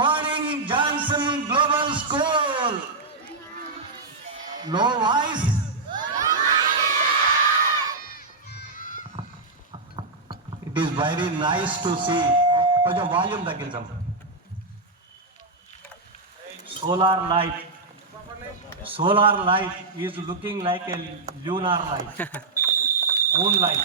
morning, Johnson Global School. No voice? It is very nice to see. కొంచెం volume తగ్గించాం. Solar light is looking like a lunar light, moonlight.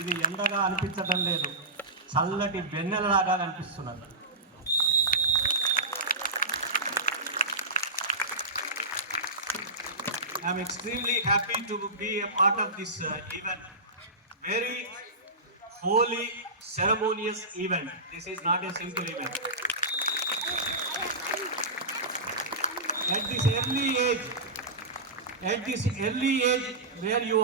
ఇది ఎండగా అనిపించడం లేదు, చల్లటి వెన్నెలలాగా అనిపిస్తున్నది. I am extremely happy to be a part of this event. Very holy, ceremonious event. This is not a simple event. At this early age where you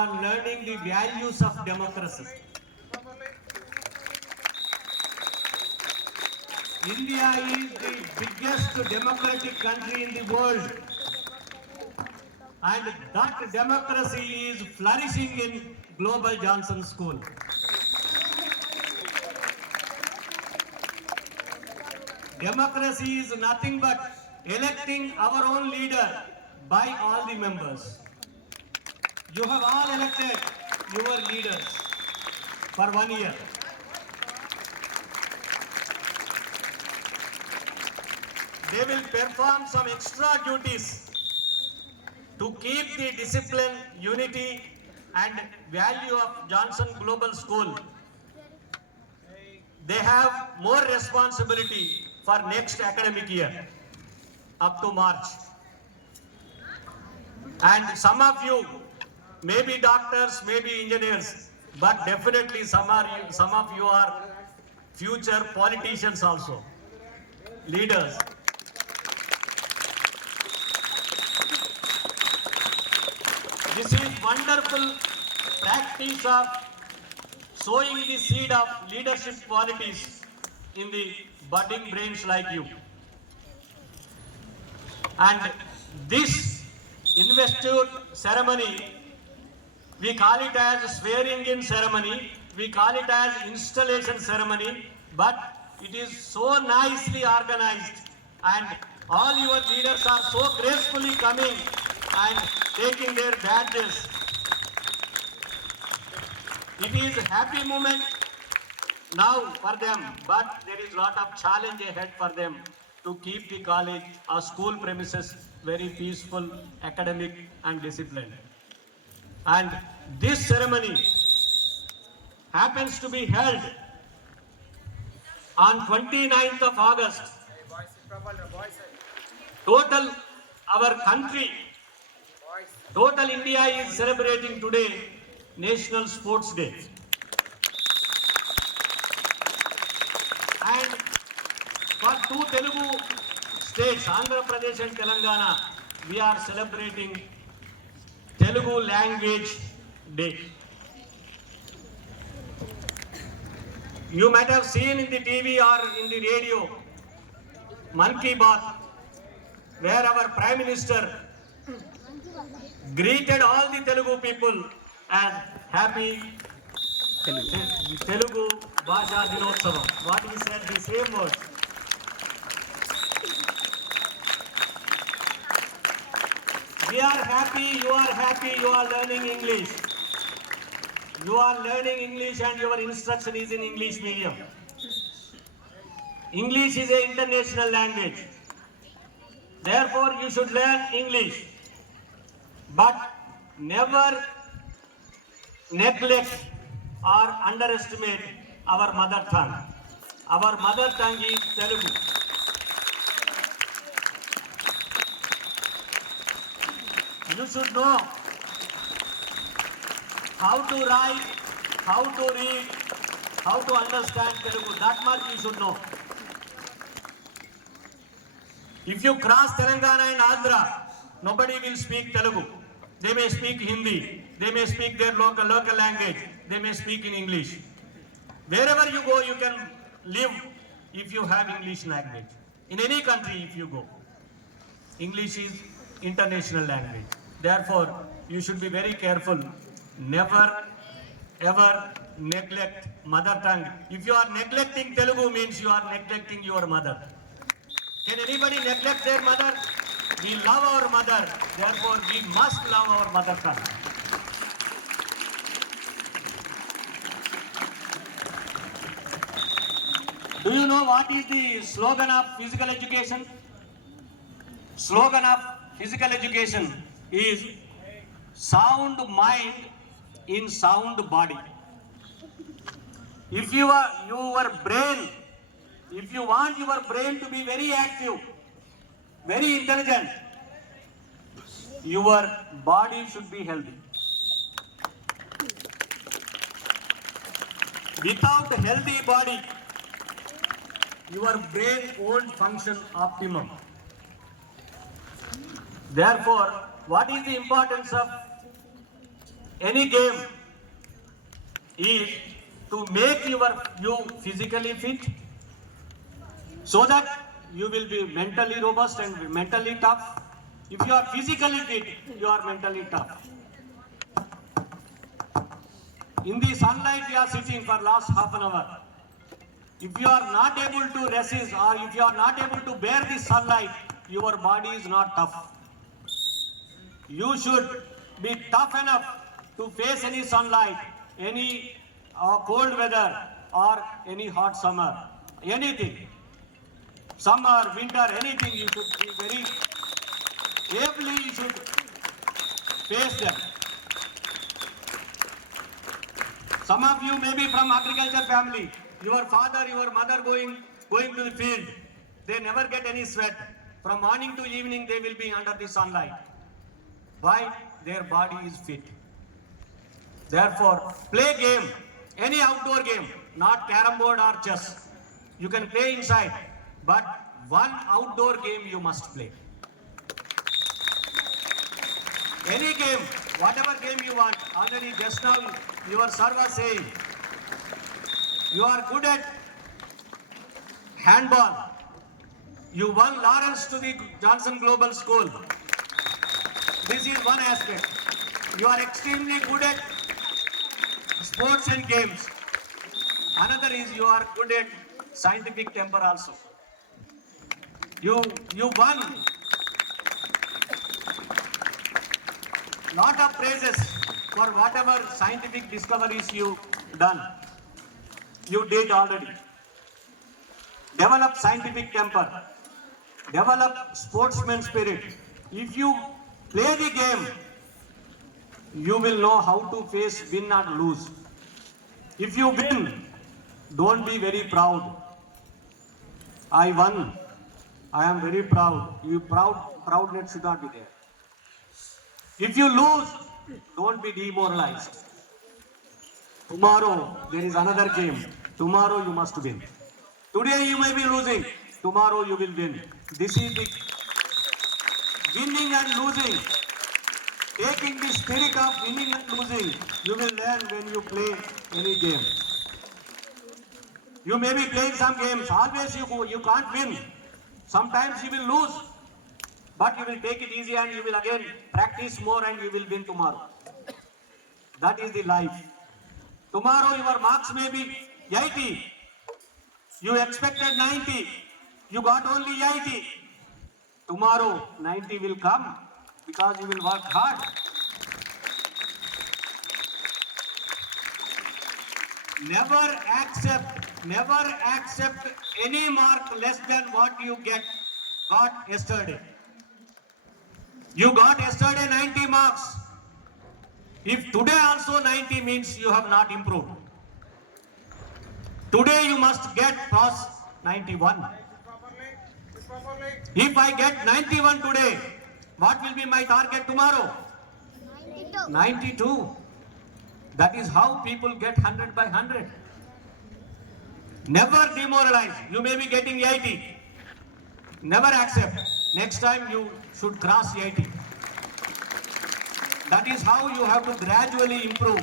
are learning the values of democracy. India is the biggest democratic country in the world. And that democracy is flourishing in Global Johnson School. Democracy is nothing but electing our own leader by all the members. You have all elected your leaders for 1 year. They will perform some extra duties to keep the discipline, unity and value of Johnson Global School. They have more responsibility for next academic year up to March. And some of you may be doctors, may be engineers, but definitely some of you are future politicians also, leaders. This is wonderful practice of sowing the seed of leadership qualities in the budding brains like you. And this investiture ceremony, we call it as swearing in ceremony, we call it as installation ceremony, but it is so nicely organized and all your leaders are so gracefully coming and taking their badges. It is a happy moment now for them, but there is lot of challenge ahead for them to keep the college or school premises very peaceful, academic and disciplined. And this ceremony happens to be held on 29th of August. Total our country, total India is celebrating today National Sports Day. And for two Telugu states, Andhra Pradesh and Telangana, we are celebrating Telugu Language Day. You might have seen in the TV or in the radio, Man Ki Baat, where our Prime Minister greeted all the Telugu people as happy Telugu Bhasha Dinotsavam. What he said, the same words. We are happy, you are learning English. You are learning English and your instruction is in English medium. English is an international language. Therefore, you should learn English. But never neglect or underestimate our mother tongue. Our mother tongue is Telugu. You should know how to write, how to read, how to understand Telugu. That much you should know. If you cross Telangana and Andhra, nobody will speak Telugu. They may speak Hindi, they may speak their local language, they may speak in English. Wherever you go, you can live if you have English language. In any country if you go, English is international language. Therefore, you should be very careful. Never ever neglect mother tongue. If you are neglecting Telugu means you are neglecting your mother. Can anybody neglect their mother? We love our mother, therefore we must love our mother tongue. Do you know what is the slogan of physical education? Slogan of physical education is sound mind in sound body. If you want your brain to be very active, very intelligent, your body should be healthy. Without healthy body, your brain won't function optimum. Therefore, what is the importance of any game is to make you physically fit, so that you will be mentally robust and mentally tough. If you are physically fit, you are mentally tough. In the sunlight we are sitting for last half an hour. If you are not able to resist, or if you are not able to bear the sunlight, your body is not tough. You should be tough enough to face any sunlight, any cold weather, or any hot summer, anything. Summer, winter, anything, you should be very ably, you should face them. Some of you may be from agriculture family. Your father, your mother going to the field. They never get any sweat. From morning to evening, they will be under the sunlight. Why? Their body is fit. Therefore, play game, any outdoor game, not carom board or chess. You can play inside, but one outdoor game you must play. Any game, whatever game you want. Already just now, your sir was saying, you are good at handball. You won Lawrence to the Johnson Global School. This is one aspect. You are extremely good at sports and games. Another is you are good at scientific temper also. You won lot of praises for whatever scientific discoveries you done. You did already. Develop scientific temper. Develop sportsman spirit. If you play the game, you will know how to face win or lose. If you win, don't be very proud. I won. I am very proud. Proudness should not be there. If you lose, don't be demoralized. Tomorrow there is another game. Tomorrow you must win. Today you may be losing. Tomorrow you will win. This is the winning and losing. Taking the spirit of winning and losing, you will learn when you play any game. You may be playing some games. Always you can't win. Sometimes you will lose. But you will take it easy and you will again practice more and you will win tomorrow. That is the life. Tomorrow your marks may be 80. You expected 90. You got only 80. Tomorrow 90 will come because you will work hard. Never accept any mark less than what you got yesterday. You got yesterday 90 marks. If today also 90 means you have not improved. Today you must get past 91. If I get 91 today, what will be my target tomorrow? 92. That is how people get 100 by 100. Never demoralize. You may be getting 80. Never accept. Next time you should cross 80. That is how you have to gradually improve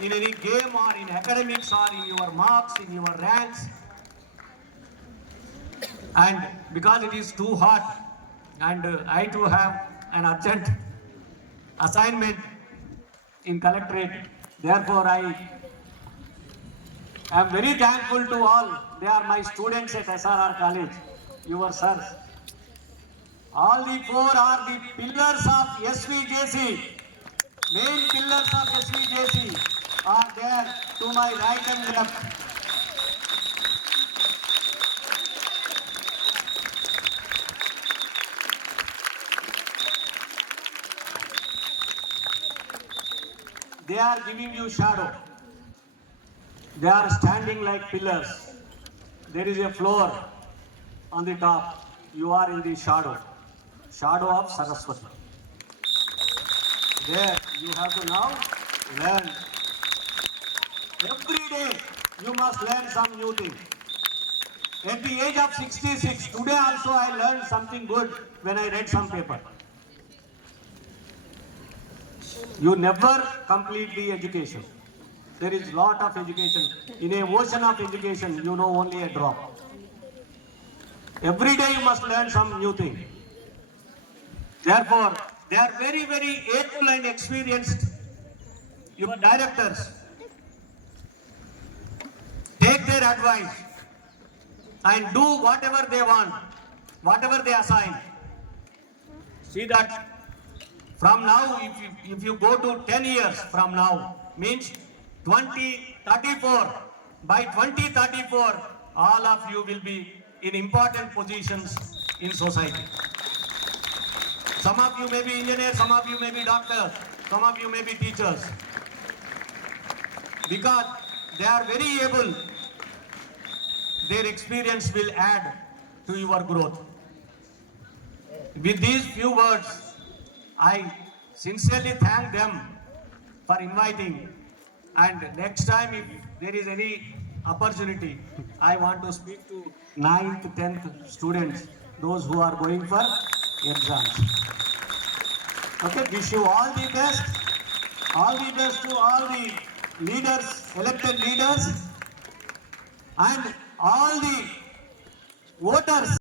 in any game or in academics or in your marks, in your ranks. And because it is too hot and I too have an urgent assignment in collectorate, therefore I I am very thankful to all. They are my students at SRR College, your sirs. All the four are the pillars of SVJC. Main pillars of SVJC are there to my right and left. They are giving you shadow. They are standing like pillars. There is a floor on the top. You are in the shadow. Shadow of Saraswati. There you have to now learn. Every day you must learn some new thing. At the age of 66, today also I learned something good when I read some paper. You never complete the education. There is lot of education. In a ocean of education, you know only a drop. Every day you must learn some new thing. Therefore, they are very, very able and experienced. Your directors, take their advice and do whatever they want, whatever they assign. See that from now, if you go to 10 years from now, means 2034, by 2034, all of you will be in important positions in society. Some of you may be engineers, some of you may be doctors, some of you may be teachers. Because they are very able, their experience will add to your growth. With these few words, I sincerely thank them for inviting, and next time if there is any opportunity, I want to speak to 9th, 10th students, those who are going for exams. Okay, wish you all the best to all the leaders, elected leaders, and all the voters.